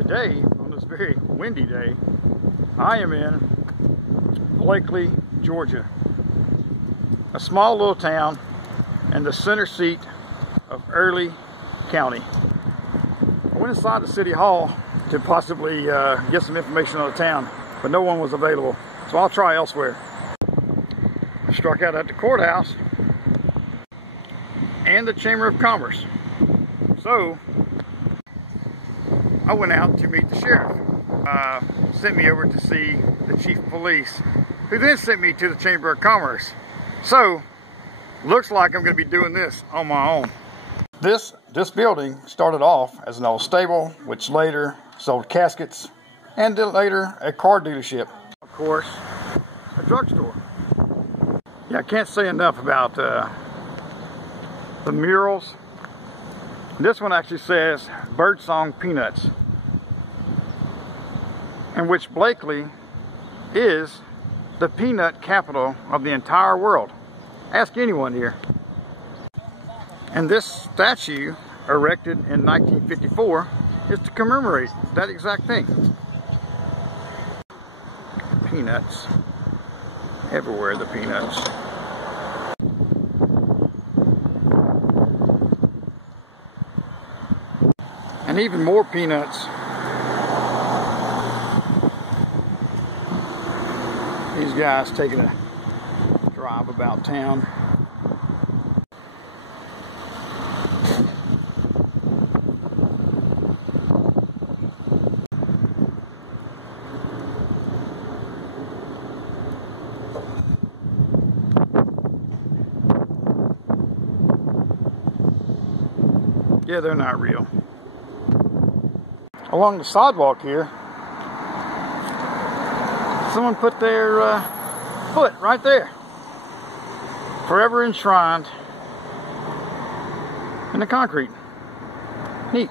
Today, on this very windy day, I am in Blakely, Georgia, a small little town in the center seat of Early County. I went inside the city hall to possibly get some information on the town, but no one was available, so I'll try elsewhere. I struck out at the courthouse and the Chamber of Commerce, so I went out to meet the sheriff. Sent me over to see the chief of police, who then sent me to the Chamber of Commerce. So, looks like I'm going to be doing this on my own. This building started off as an old stable, which later sold caskets, and then later a car dealership. Of course, a drugstore. Yeah, I can't say enough about the murals. This one actually says Birdsong Peanuts, in which Blakely is the peanut capital of the entire world. Ask anyone here. And this statue, erected in 1954, is to commemorate that exact thing. Peanuts. Everywhere the peanuts. And even more peanuts. These guys taking a drive about town. Yeah, they're not real. Along the sidewalk here, someone put their foot right there, forever enshrined in the concrete. Neat.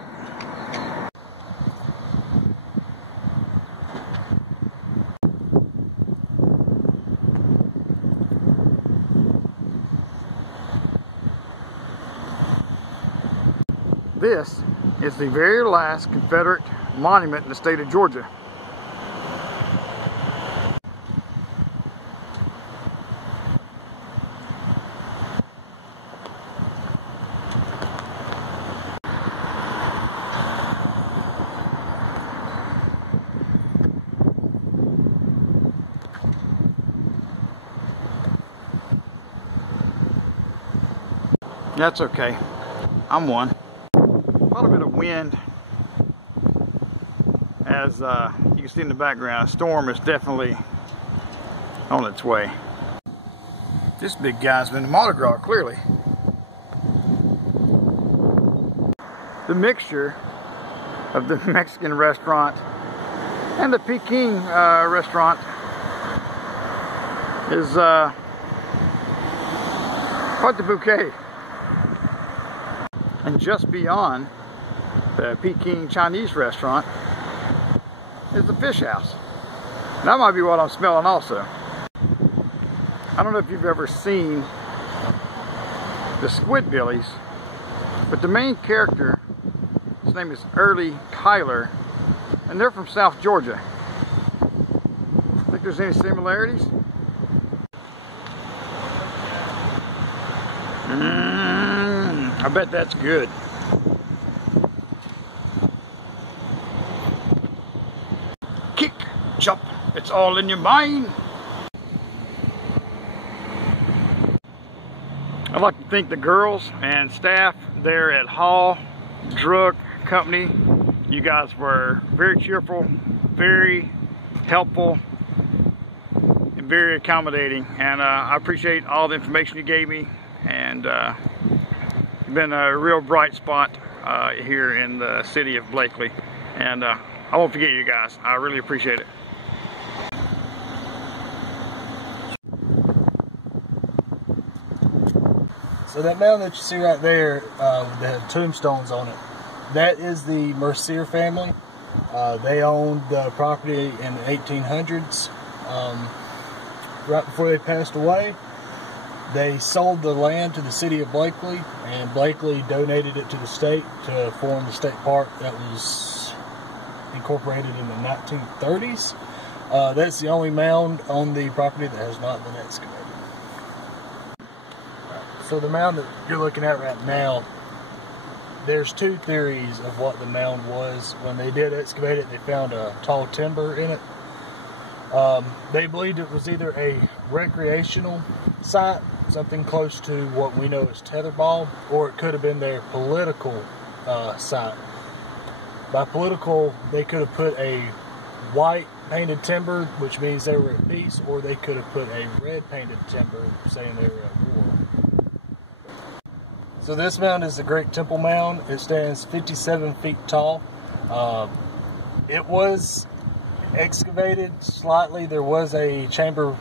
This is the very last Confederate monument in the state of Georgia. That's okay. I'm one. Quite a bit of wind, as you can see in the background. A storm is definitely on its way. This big guy's been to Mardi Gras, clearly. The mixture of the Mexican restaurant and the Peking restaurant is quite the bouquet. And just beyond the Peking Chinese restaurant is the fish house. And that might be what I'm smelling also. I don't know if you've ever seen the Squidbillies, but the main character, his name is Early Kyler, and they're from South Georgia. Think there's any similarities? I bet that's good. Kick, chop, it's all in your mind. I'd like to thank the girls and staff there at Hall Drug Company. You guys were very cheerful, very helpful, and very accommodating. And I appreciate all the information you gave me. And been a real bright spot here in the city of Blakely, and I won't forget you guys. I really appreciate it. So that mound that you see right there, that had tombstones on it, that is the Mercier family. They owned the property in the 1800s. Right before they passed away, they sold the land to the city of Blakely, and Blakely donated it to the state to form the state park that was incorporated in the 1930s. That's the only mound on the property that has not been excavated. So the mound that you're looking at right now, there's two theories of what the mound was. When they did excavate it, they found a tall timber in it. They believed it was either a recreational site, something close to what we know as tetherball, or it could have been their political site. By political, they could have put a white painted timber, which means they were at peace, or they could have put a red painted timber saying they were at war. So this mound is the Great Temple Mound. It stands 57 feet tall. It was excavated slightly. There was a chamber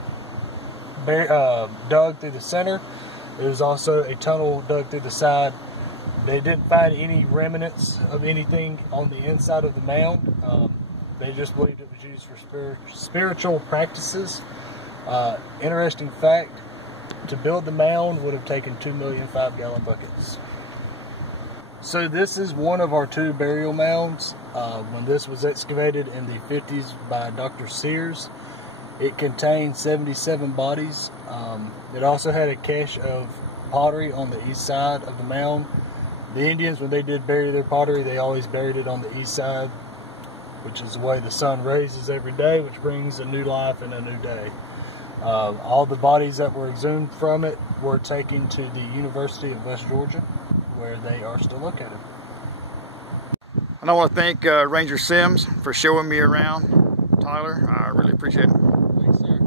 dug through the center. There was also a tunnel dug through the side. They didn't find any remnants of anything on the inside of the mound. They just believed it was used for spiritual practices. Interesting fact, to build the mound would have taken 2 million 5-gallon buckets. So this is one of our two burial mounds. When this was excavated in the 50s by Dr. Sears, it contained 77 bodies. It also had a cache of pottery on the east side of the mound. The Indians, when they did bury their pottery, they always buried it on the east side, which is the way the sun raises every day, which brings a new life and a new day. All the bodies that were exhumed from it were taken to the University of West Georgia, where they are still located. And I want to thank Ranger Sims for showing me around, Tyler. I really appreciate it. Thanks, sir.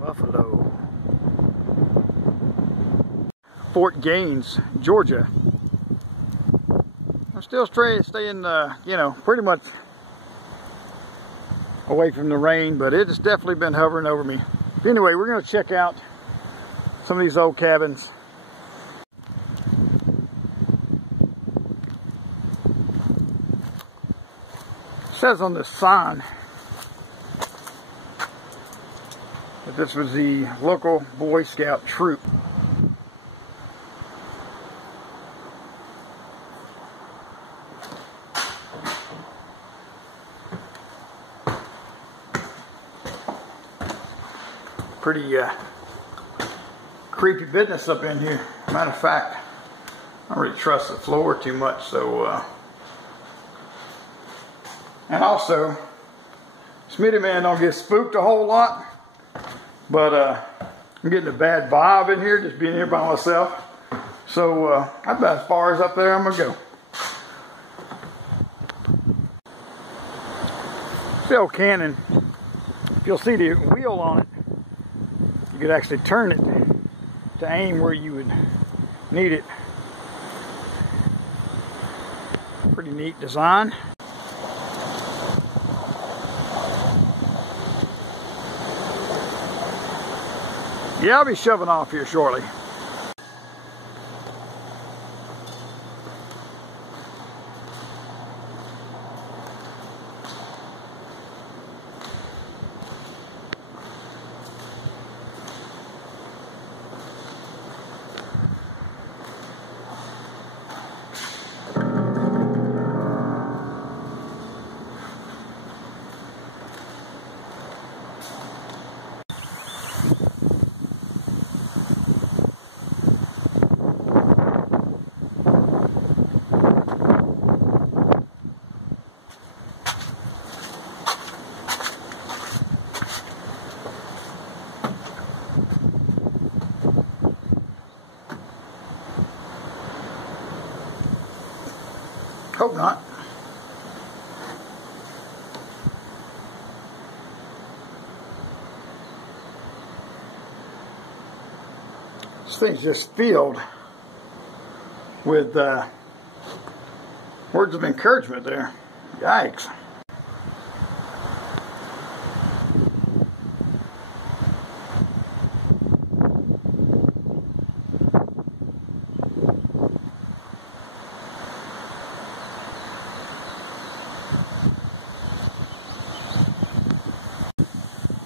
Buffalo. Fort Gaines, Georgia. I'm still staying, you know, pretty much away from the rain, but it has definitely been hovering over me. Anyway, we're going to check out some of these old cabins. It says on the sign that this was the local Boy Scout troop. Pretty creepy business up in here. Matter of fact, I don't really trust the floor too much, so and also Smitty Man don't get spooked a whole lot, but I'm getting a bad vibe in here just being here by myself, so that's about as far as up there I'm gonna go. The old cannon, if you'll see the wheel on it, you could actually turn it to aim where you would need it. Pretty neat design. Yeah, I'll be shoving off here shortly. Hope not. This thing's just filled with words of encouragement there. Yikes.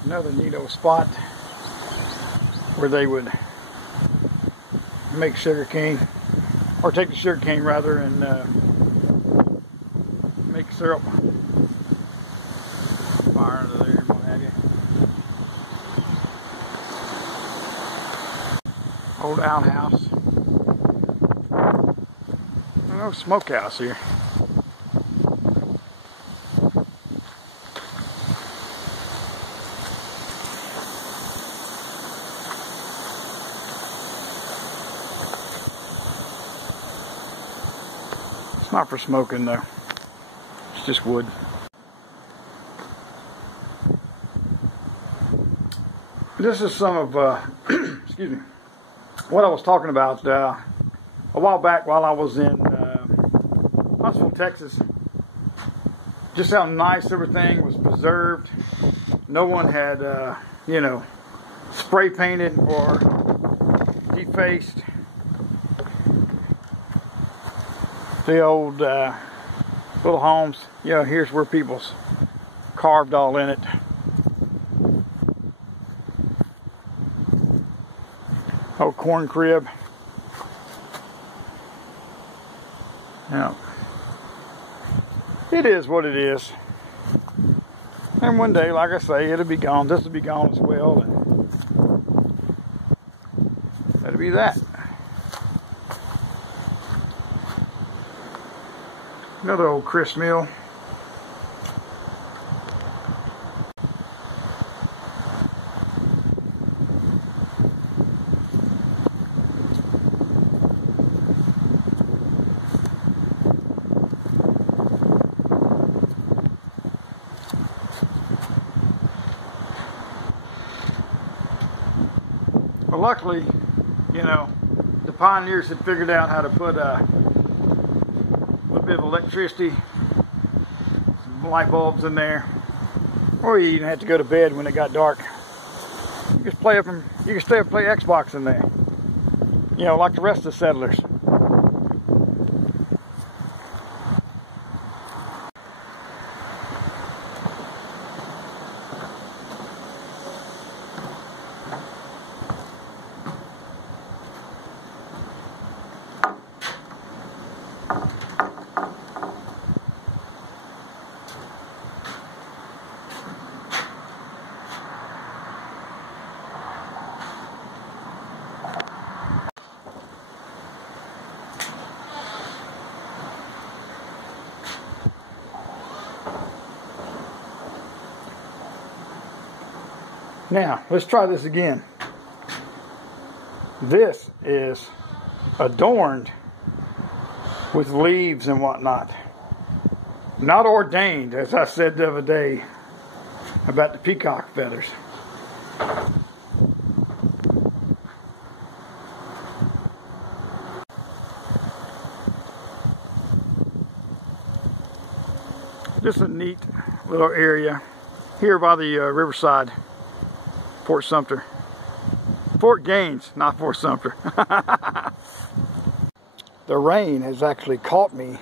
Another neato spot where they would make sugar cane, or take the sugar cane rather, and make syrup. fire under there and what have you. Old outhouse. No smokehouse here. It's not for smoking though. It's just wood. This is some of, excuse me, what I was talking about a while back while I was in Huntsville, Texas. Just how nice everything was preserved. No one had, you know, spray painted or defaced the old little homes. You know, here's where people's carved all in it. Old corn crib. Now, it is what it is. And one day, like I say, it'll be gone. This will be gone as well. And that'll be that. Another old grist mill. Well, luckily, you know, the pioneers had figured out how to put a little bit of electricity, some light bulbs in there, or you didn't have to go to bed when it got dark. You just play up and you can stay up and play Xbox in there, you know, like the rest of the settlers. Now, let's try this again. This is adorned with leaves and whatnot. Not ordained, as I said the other day about the peacock feathers. Just a neat little area here by the riverside. Fort Sumter. Fort Gaines, not Fort Sumter. The rain has actually caught me.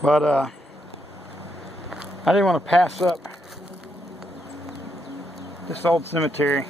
But I didn't want to pass up this old cemetery.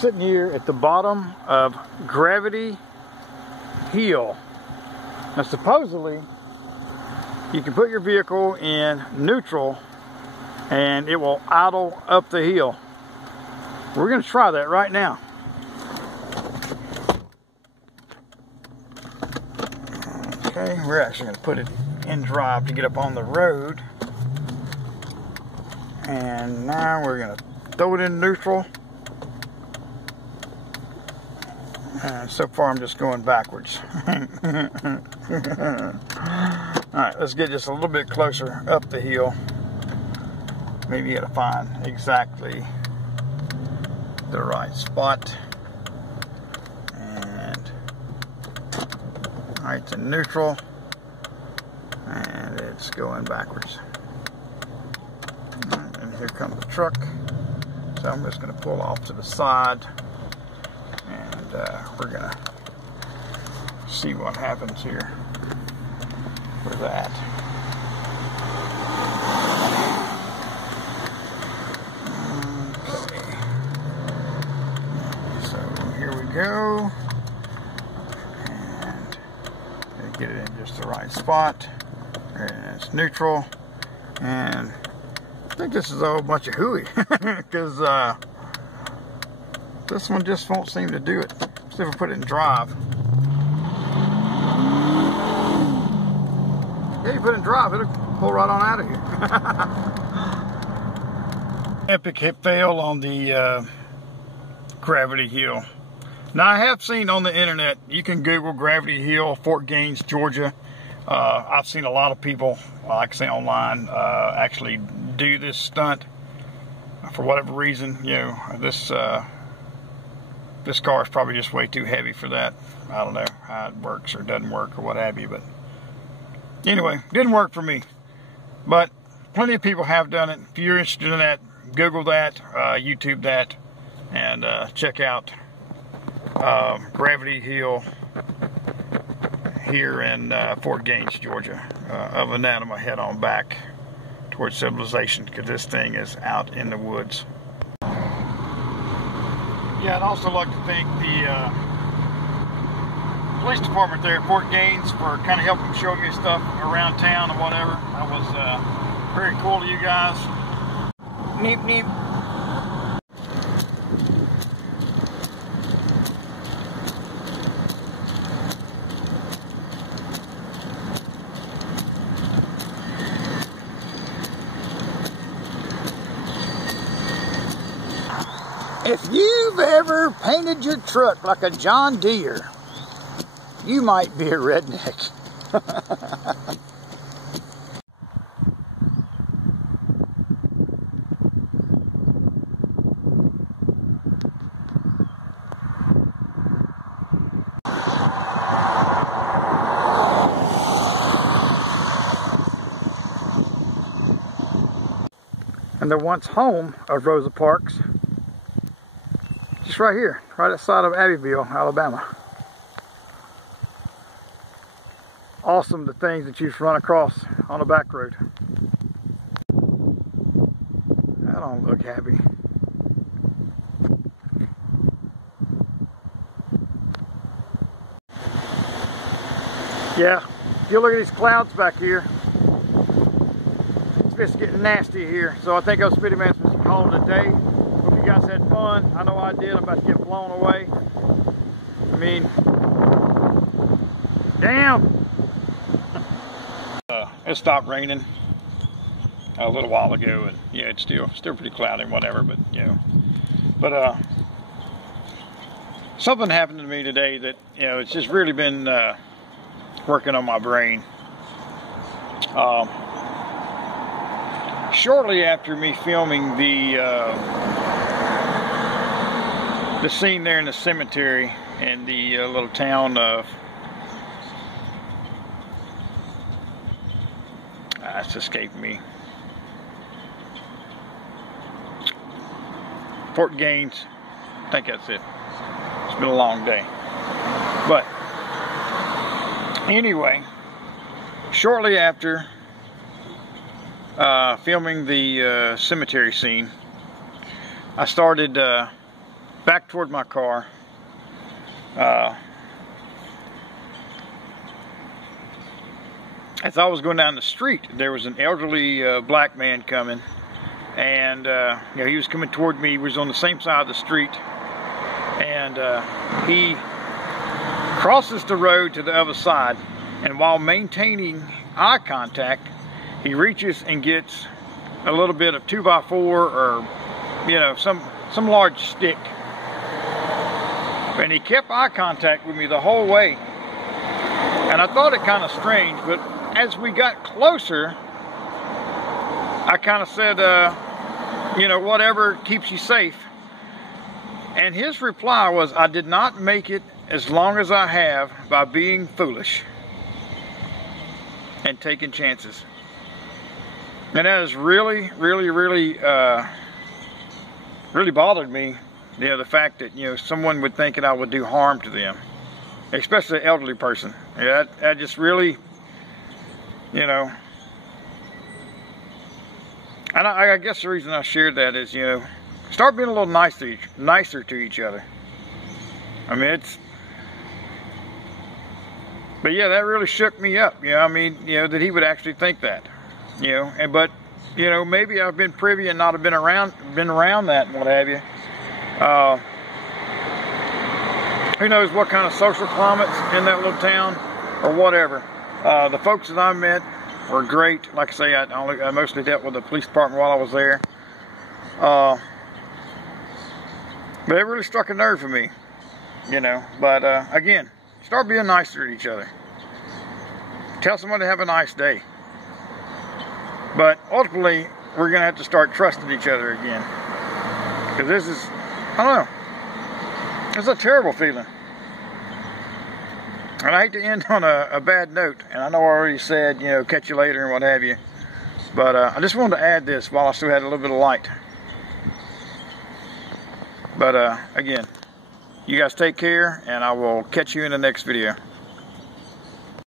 sitting here at the bottom of Gravity Hill. Now supposedly you can put your vehicle in neutral and it will idle up the hill. We're going to try that right now. Okay, we're actually going to put it in drive to get up on the road. And now we're going to throw it in neutral. And so far I'm just going backwards. Alright, let's get just a little bit closer up the hill. Maybe you gotta find exactly the right spot. And alright, it's in neutral. And it's going backwards. Right, and here comes the truck. So I'm just gonna pull off to the side. And we're gonna see what happens here with that. Okay. So here we go. And get it in just the right spot. And it's neutral. And I think this is a whole bunch of hooey. Because this one just won't seem to do it. Let's see if we put it in drive. Yeah, you put it in drive, it'll pull right on out of here. Epic hip fail on the Gravity Hill. Now I have seen on the internet, you can Google Gravity Hill, Fort Gaines, Georgia. I've seen a lot of people, like I say online, actually do this stunt. For whatever reason, you know, this car is probably just way too heavy for that. I don't know how it works or doesn't work or what have you, but anyway, didn't work for me. But plenty of people have done it. If you're interested in that, Google that, YouTube that, and check out Gravity Hill here in Fort Gaines, Georgia. Other than that, I'm gonna head on back towards civilization because this thing is out in the woods. Yeah, I'd also like to thank the police department there at Fort Gaines for kind of helping show me stuff around town and whatever. That was very cool of you guys. Neep, neep. If you've ever painted your truck like a John Deere, you might be a redneck. And the once home of Rosa Parks, just right here, right outside of Abbeville, Alabama. Awesome, the things that you've run across on a back road. That don't look happy. Yeah, if you look at these clouds back here, it's getting nasty here. So I think Smitty Man's been calling it a day. Hope you guys had fun. I know I did. I'm about to get blown away. I mean, damn. It stopped raining a little while ago, and yeah, it's still pretty cloudy and whatever, but you know. But something happened to me today that, you know, it's just really been working on my brain. Shortly after me filming the scene there in the cemetery in the little town of, it's escaping me, Fort Gaines, I think that's it. It's been a long day. But anyway, shortly after filming the cemetery scene, I started back toward my car. As I was going down the street, there was an elderly black man coming, and you know, he was coming toward me. He was on the same side of the street, and he crosses the road to the other side, and while maintaining eye contact, he reaches and gets a little bit of 2x4 or, you know, some large stick, and he kept eye contact with me the whole way. And I thought it kind of strange, but as we got closer, I kind of said, you know, whatever keeps you safe. And his reply was, I did not make it as long as I have by being foolish and taking chances. And that has really bothered me, you know, the fact that, you know, someone would think that I would do harm to them, especially an elderly person. Yeah, that just really, you know. And I guess the reason I shared that is, you know, start being a little nicer to each other. I mean, but yeah, that really shook me up. You know, I mean, you know, that he would actually think that. You know, but you know, maybe I've been privy and not have been around that and what have you. Who knows what kind of social climate's in that little town or whatever. The folks that I met were great. Like I say, I mostly dealt with the police department while I was there. But it really struck a nerve for me, you know. But again, start being nicer to each other. Tell someone to have a nice day. But ultimately, we're going to have to start trusting each other again. Because this is, I don't know, it's a terrible feeling. And I hate to end on a bad note. And I know I already said, you know, catch you later and what have you. But I just wanted to add this while I still had a little bit of light. But again, you guys take care, and I will catch you in the next video.